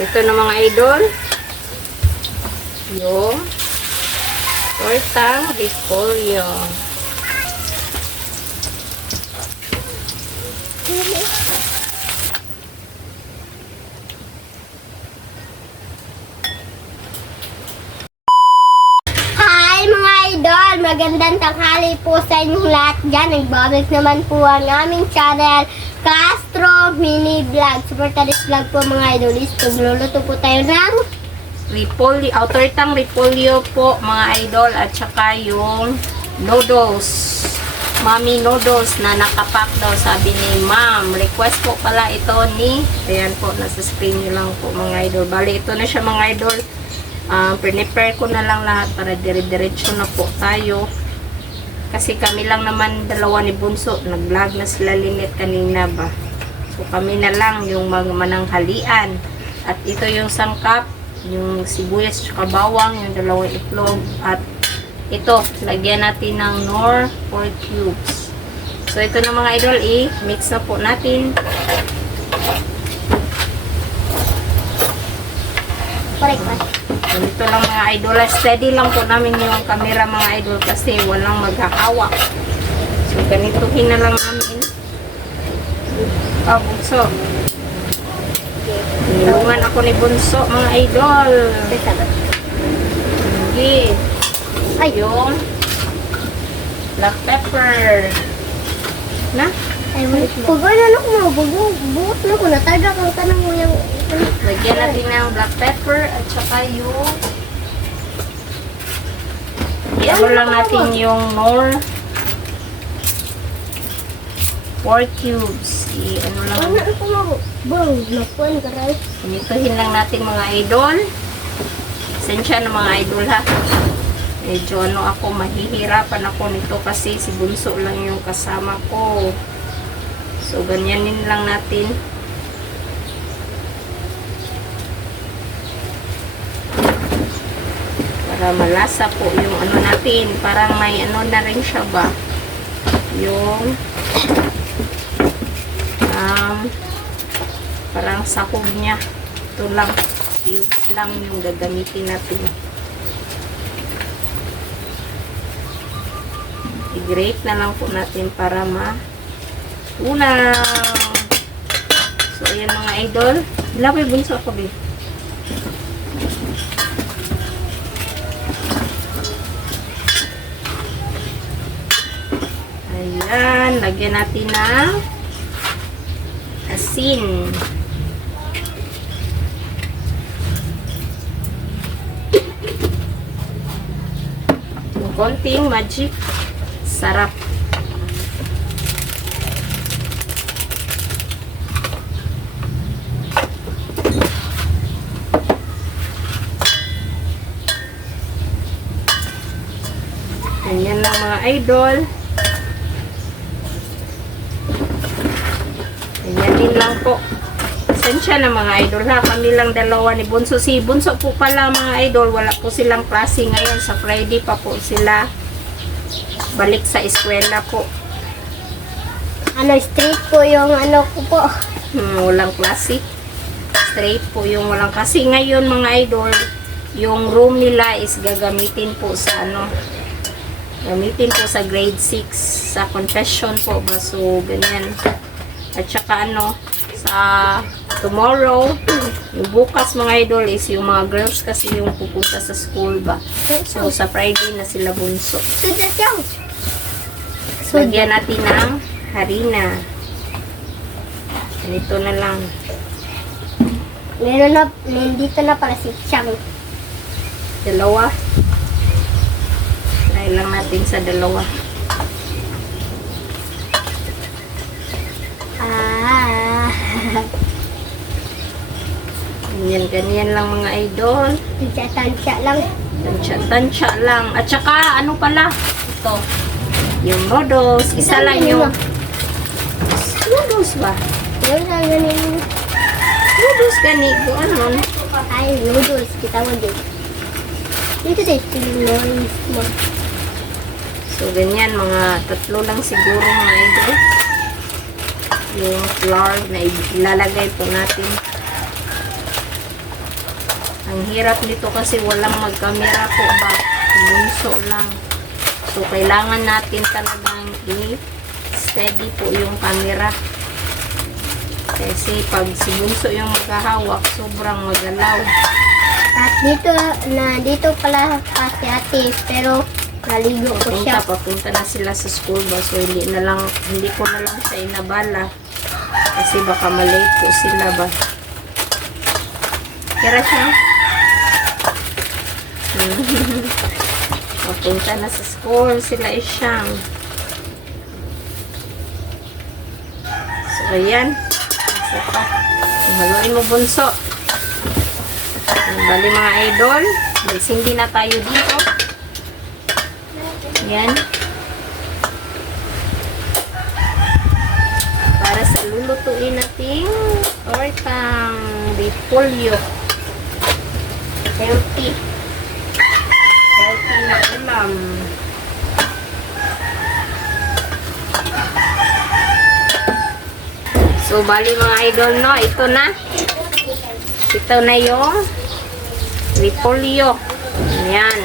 Ito na mga idol. Yung tortang repolyo. Hi mga idol! Magandang tanghali po sa inyong lahat dyan. Nagbabalik naman po ang aming channel, Castro Mini Vlog. Super Talis Vlog po mga idol. Magluluto po tayo ng Repolyo, tortang repolyo po mga idol, at saka yung noodles. Mommy noodles na nakapack daw, sabi ni ma'am. Request po pala ito ni, ayan po, nasa screen nyo lang po mga idol. Bali, ito na siya mga idol. Prepare ko na lang lahat para dire-diretso na po tayo. Kasi kami lang naman dalawa ni Bunso. Nag-vlog na sila Linet kanina ba. So kami na lang yung mananghalian. At ito yung sangkap, yung sibuyas at bawang, yung dalawang itlog. At ito, lagyan natin ng Knorr 4 cubes. So ito na mga idol, i-mix na po natin. correct ba? Ganito lang mga idol. Steady lang po namin yung camera mga idol kasi walang maghahawak. So ganituhin na lang namin. Bunso. Nilungan ako ni Bunso mga idol. Sige. Ayun. Black pepper. Na? Ay, pag ano ko mo, buot na ko, nataga kang tanang mo yung... Lagyan natin ng black pepper at saka yung i-ano lang natin yung Knorr 4 cubes. I-ano lang. Ano ko mo? Bang, nakuan ka rin. Pinituhin lang natin mga idol. Sensya na mga idol ha. Medyo ano ako, mahihirapan ako nito kasi si Bunso lang yung kasama ko. So ganyanin lang natin. Para malasa po yung ano natin. Parang may ano na rin siya ba. Yung parang sahog niya. Ito lang. Cubes lang yung gagamitin natin. I-grate na lang po natin para ma-unaw. So ayan mga idol. Ilapay Bunso ako ba? Ayan, lagyan natin ng asin. Yung konting magic sarap. Ganyan lang mga idol. Ganyan lang po. Pasensya na mga idol ha. Kami lang dalawa ni Bunso. Si Bunso po pala mga idol. Wala po silang klase ngayon. Sa Friday pa po sila balik sa eskwela po. Ano, street po yung ano ko po. Walang klase. Straight po yung walang. Kasi ngayon mga idol, yung room nila is gagamitin po sa ano. Gamitin po sa grade 6. Sa confession po ba. So, ganyan. At saka ano, sa tomorrow, yung bukas mga idol is yung mga girls kasi yung pupunta sa school ba. So, sa Friday na sila Bunso. Sudas yan. Lagyan natin ng harina. Ganito na lang. Meron na, nandito na para si Chang. Dalawa. Try lang natin sa dalawa. Ganyan lang mga idol. Tansya lang. Tansya lang. At saka, ano pala? Ito. Yung noodles. Isa lang yung noodles ba? Meron na ganin. Noodles ganito. Ano? Ay, noodles. Kita mo din. Dito tayo. Noodles mo. So, ganyan. Mga tatlo lang siguro mga idol. Yung flour na ilalagay po natin. Ang hirap dito kasi walang magkamera po ba. Bunso lang. So, kailangan natin talagang i-steady po yung camera. Kasi pag si Bunso yung maghahawak, sobrang magalaw. At dito pala si ate, pero naligo ko siya. Papunta na sila sa school ba. So, hindi ko na lang siya inabala. Kasi baka malate po sila ba. Kira siya. Papunta na sa school sila isyang. So, ayan. Isa pa. Haluin mo, Bunso. Bali mga idol. Hindi na tayo dito. Ayan. Para sa lulutuin nating tortang repolyo. Healthy na ulam. So, bali mga idol, no? Ito na yung repolyo. Ayan.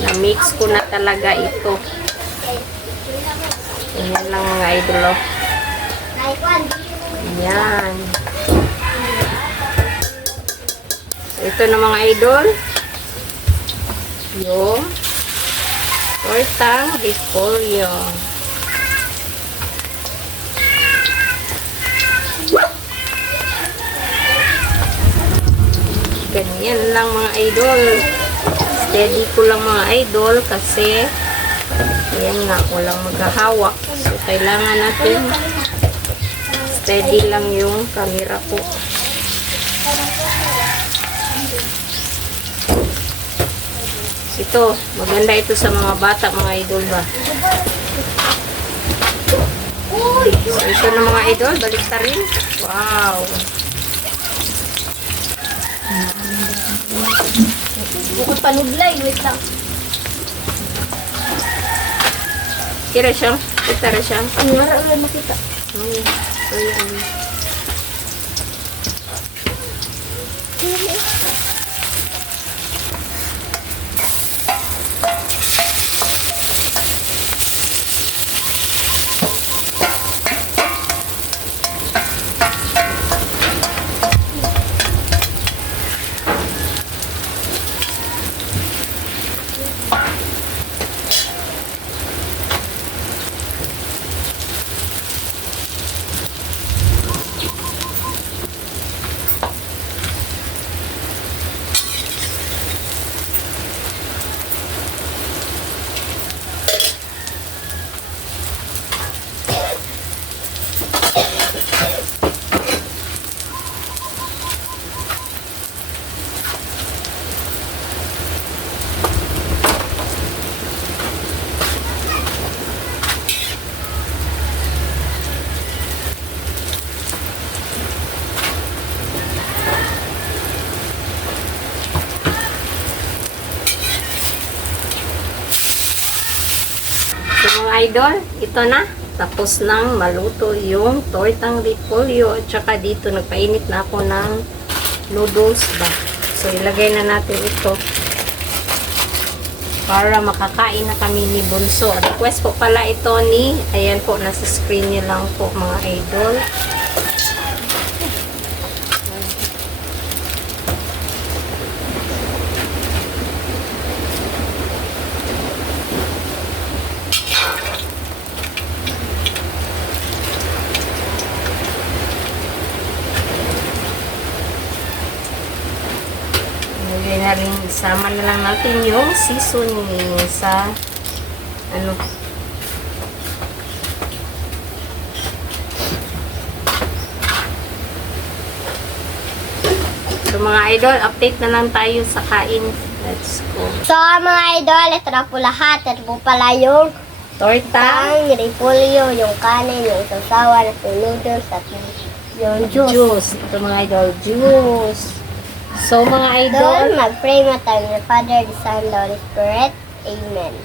Na-mix ko na talaga ito. Ayan lang mga idol, oh. Ayan. So, ito na mga idol. Yung tortang repolyo. Ganyan lang mga idol. Steady ko lang mga idol kasi ayan nga, walang maghahawak. So, kailangan natin steady lang yung camera po. Ito, maganda ito sa mga bata, mga idol ba. So, ito na mga idol, balik ta rin. Wow! Bukod panuglay, wait lang. Kira siya? Kita rin siya? Mara ulit makita. So, yan. So, mga idol, ito na. Tapos nang maluto yung tortang repolyo. At saka dito, nagpainit na ako ng noodles ba. So, ilagay na natin ito. Para makakain na kami ni Bunso. Request po pala ito ni, ayan po, nasa screen niyo lang po mga idol. Lagay na rin, isama na lang natin yung seasoning sa ano. So mga idol, update na lang tayo sa kain. Let's go. So mga idol, ito na po lahat. Ito po pala yung Torta, repolyo, yung kanin, yung sausawan, at yung noodles, at yung juice. juice. Ito mga idol, juice. So mga idol, Mag-pray mo tayo ng Father, the Son, the Holy Spirit. Amen.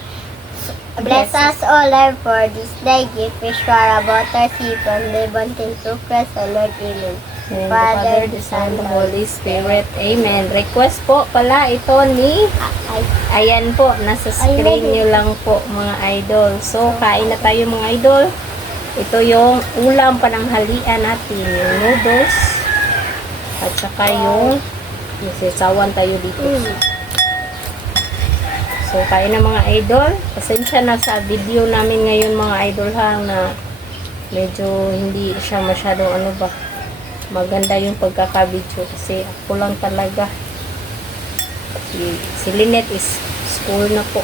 Bless us, O Lord, for this day. Give fish for our water, sea from the abundance of Christ, O Lord. Amen. In the Father, the Son, the Holy Spirit. Amen. Request po pala ito ni... Ay, Ayan po, nasa screen nyo lang po mga idol. So, kain na tayo mga idol. Ito yung ulam pananghalian natin. Yung noodles. At saka yung sawan tayo dito. So, kain na mga idol. Pasensya na sa video namin ngayon mga idol ha, na medyo hindi siya masyadong ano ba, maganda yung pagkakabidyo kasi ako lang talaga. Si Lynette is school na po.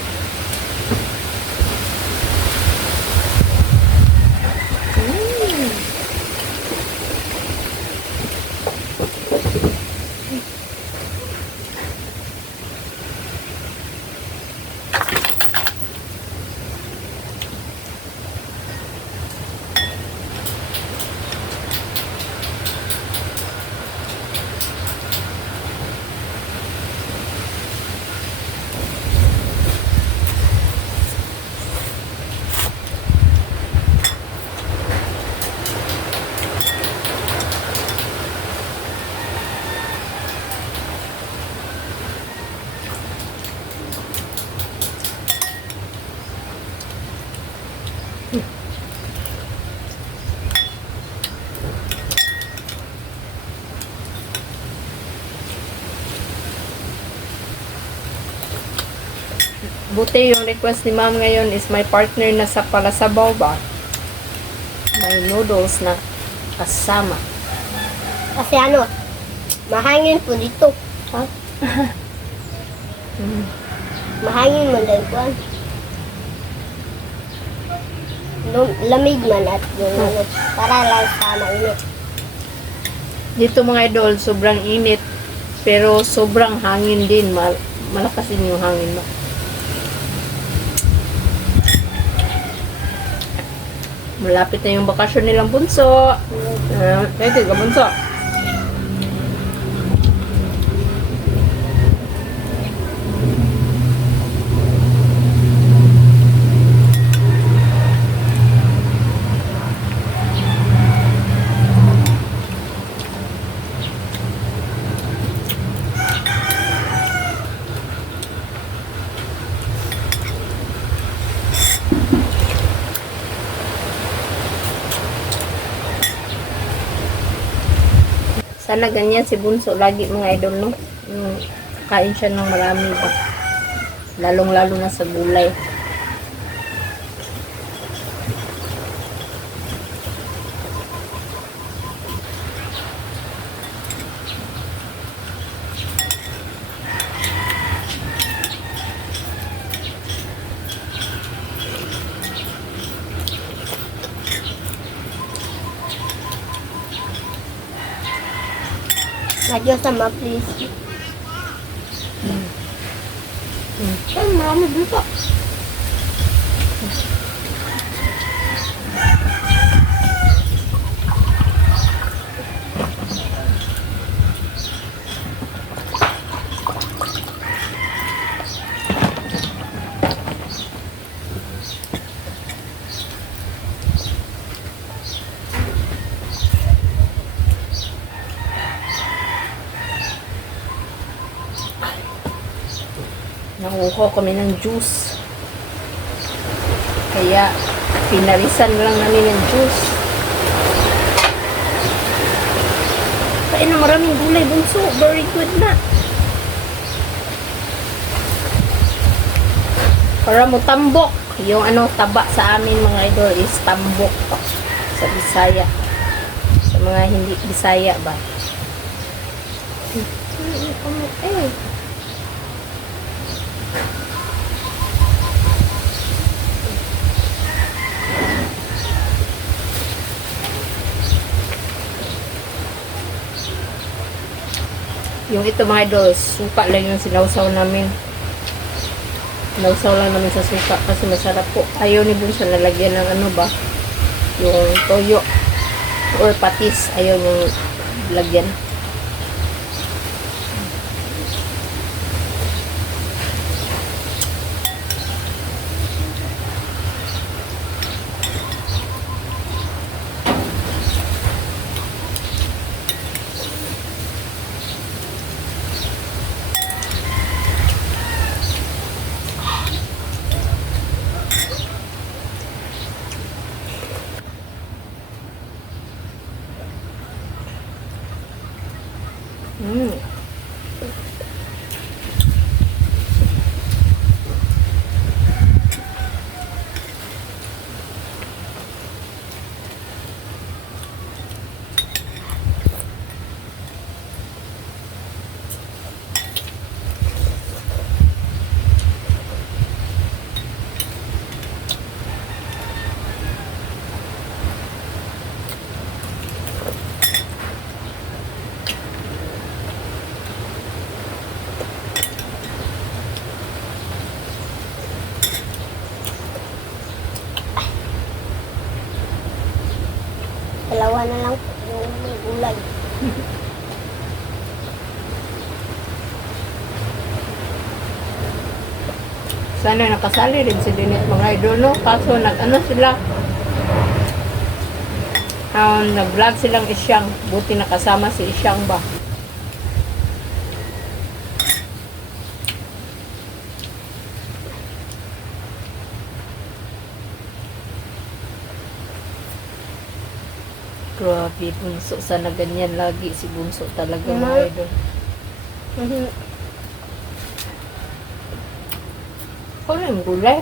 Buti yung request ni ma'am ngayon is my partner na sa palasabaw ba? May noodles na kasama. kasi ano, mahangin po dito. Ha? Mahangin man dahil po. Lamig man at yung ano, para lang sa mainit. Dito mga idol, sobrang init. Pero sobrang hangin din. Malakas din yung hangin mo. Malapit na yung bakasyon nilang bunso. Pwede ka bunso. Sana ganyan si Bunso lagi mga idol, no? Kain siya ng marami ba? Lalong-lalo na sa gulay. Madyo sama, please. Ay, marami dito. Nakuha kami ng juice. Kaya, pinarisan lang namin ng juice. Kain na maraming gulay, Bunso. Very good na. Para mo tambok. Yung ano, taba sa amin mga idol is tambok sa Bisaya. Sa mga hindi Bisaya ba? Yung ito mga idol, suka lang yung sinawsaw namin. Sinawsaw lang namin sa suka kasi masarap po. Ayaw ni Bunso na lagyan ng ano ba, yung toyo or patis. Ayaw yung lagyan. Mm. Dalawa na lang po yung may gulay. Sana nakasali rin si Lynette mga idol, no? Kaso nag-ano sila, nag-vlog silang Isyang. Buti nakasama si Isyang ba? Grabe, Bunso. Sana ganyan lagi si Bunso talaga mga idol. Ano yung gulay?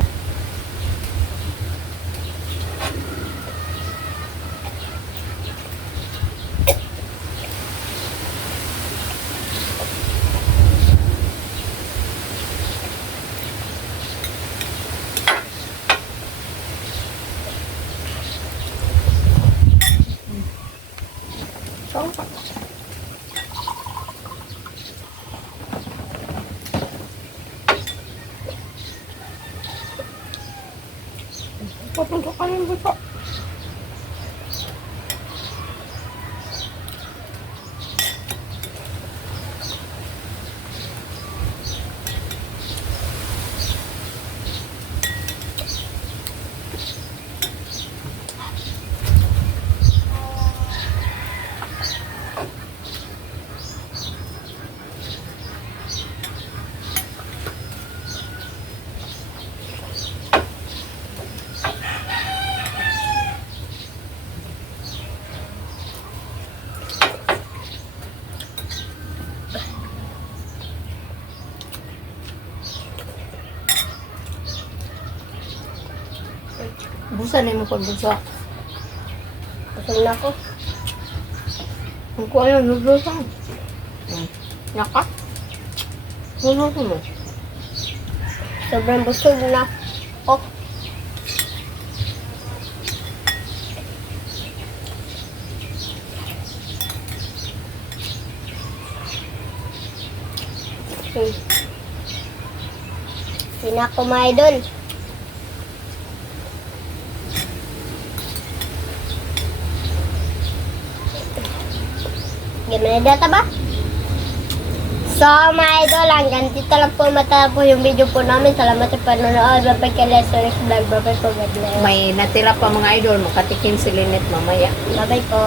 Papunta ka ng buto. Busa na yung pagbusa. Busog na ako. Ang ko ayaw, naglusa. Naka? Naglusa mo. Sobrang busog na ako. Hindi na ako mga idol. Gimana data ba? So mga idol, hanggang dito lang po matapos yung video po namin. Salamat sa panonood. Bye-bye kay Lesson Vlog. Bye-bye po. God bless. May natira pa mga idol. Makatikim si Lynette mamaya. Bye-bye po.